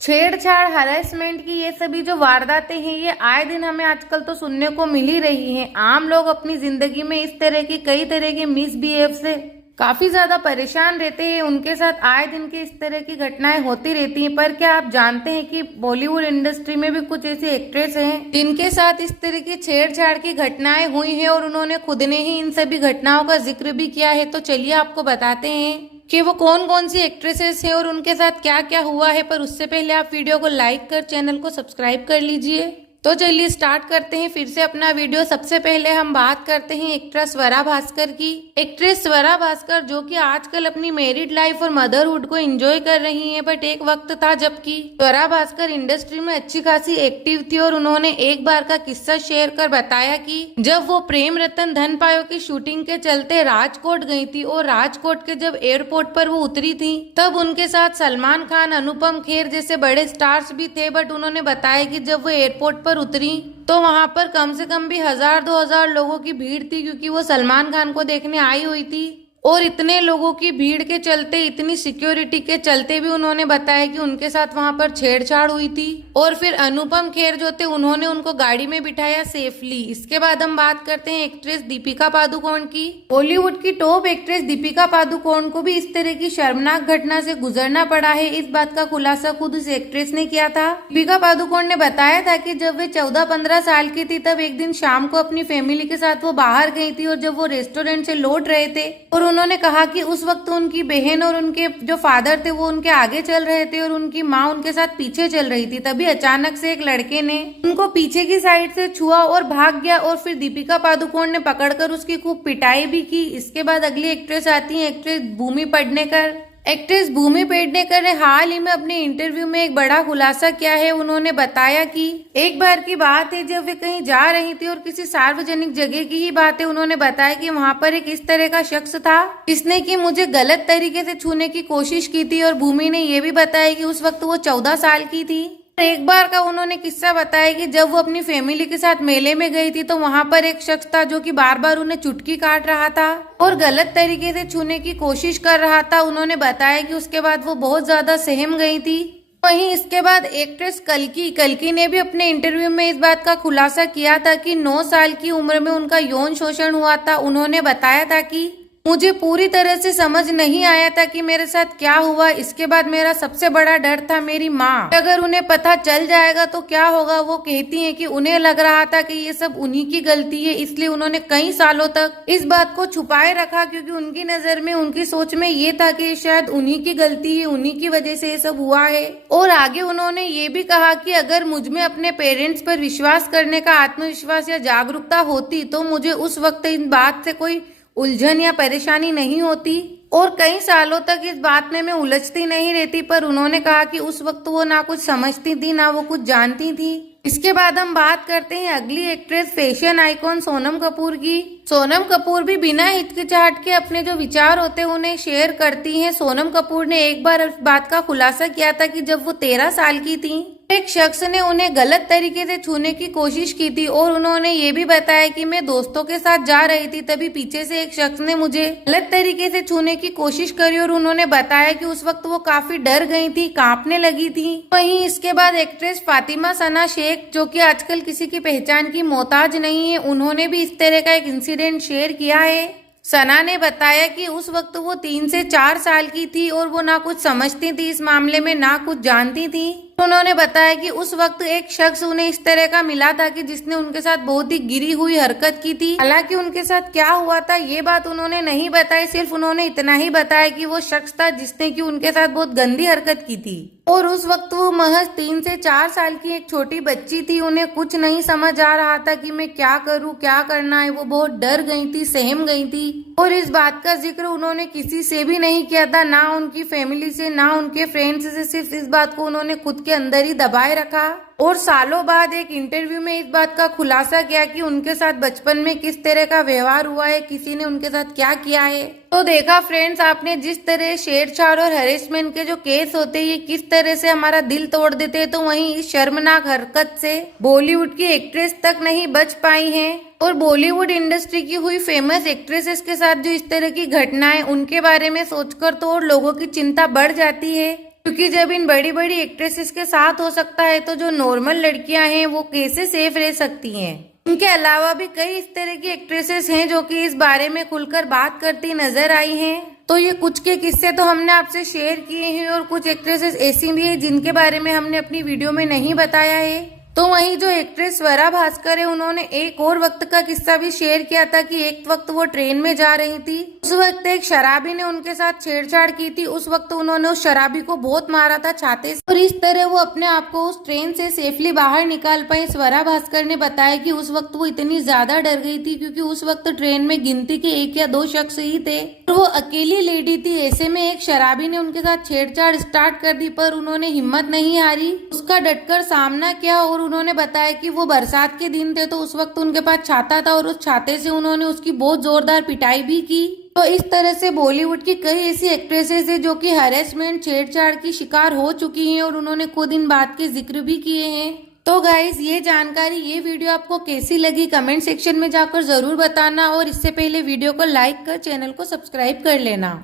छेड़छाड़, हरेसमेंट की ये सभी जो वारदातें हैं ये आए दिन हमें आजकल तो सुनने को मिल ही रही हैं। आम लोग अपनी जिंदगी में इस तरह की कई तरह के मिसबिहेव से काफी ज्यादा परेशान रहते हैं। उनके साथ आए दिन की इस तरह की घटनाएं होती रहती हैं। पर क्या आप जानते हैं कि बॉलीवुड इंडस्ट्री में भी कुछ ऐसी एक्ट्रेस हैं जिनके साथ इस तरह की छेड़छाड़ की घटनाएं हुई हैं और उन्होंने खुद ने ही इन सभी घटनाओं का जिक्र भी किया है। तो चलिए आपको बताते हैं कि वो कौन कौन सी एक्ट्रेसेस हैं और उनके साथ क्या क्या हुआ है। पर उससे पहले आप वीडियो को लाइक कर चैनल को सब्सक्राइब कर लीजिए। तो चलिए स्टार्ट करते हैं फिर से अपना वीडियो। सबसे पहले हम बात करते हैं एक्ट्रेस स्वरा भास्कर की। एक्ट्रेस स्वरा भास्कर जो कि आजकल अपनी मैरिड लाइफ और मदरहुड को एंजॉय कर रही हैं, बट एक वक्त था जबकि स्वरा भास्कर इंडस्ट्री में अच्छी खासी एक्टिव थी और उन्होंने एक बार का किस्सा शेयर कर बताया कि जब वो प्रेम रतन धन पायो की शूटिंग के चलते राजकोट गई थी और राजकोट के जब एयरपोर्ट पर वो उतरी थी तब उनके साथ सलमान खान, अनुपम खेर जैसे बड़े स्टार्स भी थे। बट उन्होंने बताया कि जब वो एयरपोर्ट पर उतरी तो वहां पर कम से कम भी 1000-2000 लोगों की भीड़ थी, क्योंकि वो सलमान खान को देखने आई हुई थी। और इतने लोगों की भीड़ के चलते, इतनी सिक्योरिटी के चलते भी उन्होंने बताया कि उनके साथ वहां पर छेड़छाड़ हुई थी। और फिर अनुपम खेर जो थे उन्होंने उनको गाड़ी में बिठाया सेफली। इसके बाद हम बात करते हैं एक्ट्रेस दीपिका पादुकोण की। बॉलीवुड की टॉप एक्ट्रेस दीपिका पादुकोण को भी इस तरह की शर्मनाक घटना से गुजरना पड़ा है। इस बात का खुलासा खुद इस एक्ट्रेस ने किया था। दीपिका पादुकोण ने बताया था कि जब वे 14-15 साल की थी तब एक दिन शाम को अपनी फैमिली के साथ वो बाहर गई थी और जब वो रेस्टोरेंट से लौट रहे थे और उन्होंने कहा कि उस वक्त उनकी बहन और उनके जो फादर थे वो उनके आगे चल रहे थे और उनकी माँ उनके साथ पीछे चल रही थी। तभी अचानक से एक लड़के ने उनको पीछे की साइड से छुआ और भाग गया और फिर दीपिका पादुकोण ने पकड़कर उसकी खूब पिटाई भी की। इसके बाद अगली एक्ट्रेस आती है एक्ट्रेस भूमि पेडनेकर। एक्ट्रेस भूमि पेडनेकर ने हाल ही में अपने इंटरव्यू में एक बड़ा खुलासा किया है। उन्होंने बताया कि एक बार की बात है जब वे कहीं जा रही थी और किसी सार्वजनिक जगह की ही बात है। उन्होंने बताया कि वहां पर एक इस तरह का शख्स था जिसने कि मुझे गलत तरीके से छूने की कोशिश की थी। और भूमि ने यह भी बताया कि उस वक्त वो 14 साल की थी। एक बार का उन्होंने किस्सा बताया कि जब वो अपनी फैमिली के साथ मेले में गई थी तो वहां पर एक शख्स था जो कि बार बार उन्हें चुटकी काट रहा था और गलत तरीके से छूने की कोशिश कर रहा था। उन्होंने बताया कि उसके बाद वो बहुत ज्यादा सहम गई थी। वहीं इसके बाद एक्ट्रेस कल्की ने भी अपने इंटरव्यू में इस बात का खुलासा किया था कि 9 साल की उम्र में उनका यौन शोषण हुआ था। उन्होंने बताया था कि मुझे पूरी तरह से समझ नहीं आया था कि मेरे साथ क्या हुआ। इसके बाद मेरा सबसे बड़ा डर था मेरी माँ, अगर उन्हें पता चल जाएगा तो क्या होगा। वो कहती हैं कि उन्हें लग रहा था कि ये सब उन्हीं की गलती है, इसलिए उन्होंने कई सालों तक इस बात को छुपाए रखा, क्योंकि उनकी नजर में, उनकी सोच में ये था कि शायद उन्हीं की गलती है, उन्हीं की वजह से ये सब हुआ है। और आगे उन्होंने ये भी कहा कि अगर मुझ में अपने पेरेंट्स पर विश्वास करने का आत्मविश्वास या जागरूकता होती तो मुझे उस वक्त इन बात से कोई उलझन या परेशानी नहीं होती और कई सालों तक इस बात में मैं उलझती नहीं रहती। पर उन्होंने कहा कि उस वक्त वो ना कुछ समझती थी ना वो कुछ जानती थी। इसके बाद हम बात करते हैं अगली actress fashion icon Sonam Kapoor की। सोनम कपूर भी बिना हिचकिचाहट के अपने जो विचार होते हैं उन्हें शेयर करती हैं। सोनम कपूर ने एक बार इस बात का खुलासा किया था कि जब वो 13 साल की थी एक शख्स ने उन्हें गलत तरीके से छूने की कोशिश की थी और उन्होंने ये भी बताया कि मैं दोस्तों के साथ जा रही थी तभी पीछे से एक शख्स ने मुझे गलत तरीके से छूने की कोशिश करी और उन्होंने बताया कि उस वक्त वो काफी डर गई थी, कांपने लगी थी। वहीं इसके बाद एक्ट्रेस फातिमा सना शेख जो कि आजकल किसी की पहचान की मोहताज नहीं है, उन्होंने भी इस तरह का एक इंसिडेंट शेयर किया है। सना ने बताया कि उस वक्त वो 3 से 4 साल की थी और वो ना कुछ समझती थी इस मामले में, ना कुछ जानती थी। उन्होंने बताया कि उस वक्त एक शख्स उन्हें इस तरह का मिला था कि जिसने उनके साथ बहुत ही गिरी हुई हरकत की थी। हालांकि उनके साथ क्या हुआ था ये बात उन्होंने नहीं बताई, सिर्फ उन्होंने इतना ही बताया कि वो शख्स था जिसने कि उनके साथ बहुत गंदी हरकत की थी। और उस वक्त वो महज 3 से 4 साल की एक छोटी बच्ची थी। उन्हें कुछ नहीं समझ आ रहा था कि मैं क्या करूं, क्या करना है। वो बहुत डर गई थी, सहम गई थी और इस बात का जिक्र उन्होंने किसी से भी नहीं किया था, ना उनकी फैमिली से, ना उनके फ्रेंड्स से। सिर्फ इस बात को उन्होंने खुद के अंदर ही दबाए रखा और सालों बाद एक इंटरव्यू में इस बात का खुलासा किया कि उनके साथ बचपन में किस तरह का व्यवहार हुआ है, किसी ने उनके साथ क्या किया है। तो देखा फ्रेंड्स आपने, जिस तरह छेड़छाड़ और हरेसमेंट के जो केस होते हैं ये किस तरह से हमारा दिल तोड़ देते हैं। तो वहीं इस शर्मनाक हरकत से बॉलीवुड की एक्ट्रेस तक नहीं बच पाई हैं और बॉलीवुड इंडस्ट्री की हुई फेमस एक्ट्रेसेस के साथ जो इस तरह की घटनाएं, उनके बारे में सोचकर तो और लोगों की चिंता बढ़ जाती है। क्योंकि जब इन बड़ी बड़ी एक्ट्रेसेस के साथ हो सकता है तो जो नॉर्मल लड़कियां हैं वो कैसे सेफ रह सकती हैं। इनके अलावा भी कई इस तरह की एक्ट्रेसेस हैं जो कि इस बारे में खुलकर बात करती नजर आई हैं। तो ये कुछ के किस्से तो हमने आपसे शेयर किए हैं और कुछ एक्ट्रेसेस ऐसी भी हैं जिनके बारे में हमने अपनी वीडियो में नहीं बताया है। तो वहीं जो एक्ट्रेस स्वरा भास्कर है उन्होंने एक और वक्त का किस्सा भी शेयर किया था कि एक वक्त वो ट्रेन में जा रही थी। उस वक्त एक शराबी ने उनके साथ छेड़छाड़ की थी। उस वक्त उन्होंने उस शराबी को बहुत मारा था छाते से और इस तरह वो अपने आप को उस ट्रेन से सेफली बाहर निकाल पाई। स्वरा भास्कर ने बताया कि उस वक्त वो इतनी ज्यादा डर गई थी क्योंकि उस वक्त ट्रेन में गिनती के 1 या 2 शख्स ही थे और वो अकेली लेडी थी। ऐसे में एक शराबी ने उनके साथ छेड़छाड़ स्टार्ट कर दी पर उन्होंने हिम्मत नहीं हारी, उसका डटकर सामना किया और उन्होंने बताया कि वो बरसात के दिन थे तो उस वक्त उनके पास छाता था और उस छाते से उन्होंने उसकी बहुत जोरदार पिटाई भी की। तो इस तरह से बॉलीवुड की कई ऐसी एक्ट्रेसेस है जो कि हरेसमेंट छेड़छाड़ की शिकार हो चुकी हैं और उन्होंने खुद इन बात के जिक्र भी किए हैं। तो गाइज ये जानकारी, ये वीडियो आपको कैसी लगी कमेंट सेक्शन में जाकर जरूर बताना और इससे पहले वीडियो को लाइक कर चैनल को सब्सक्राइब कर लेना।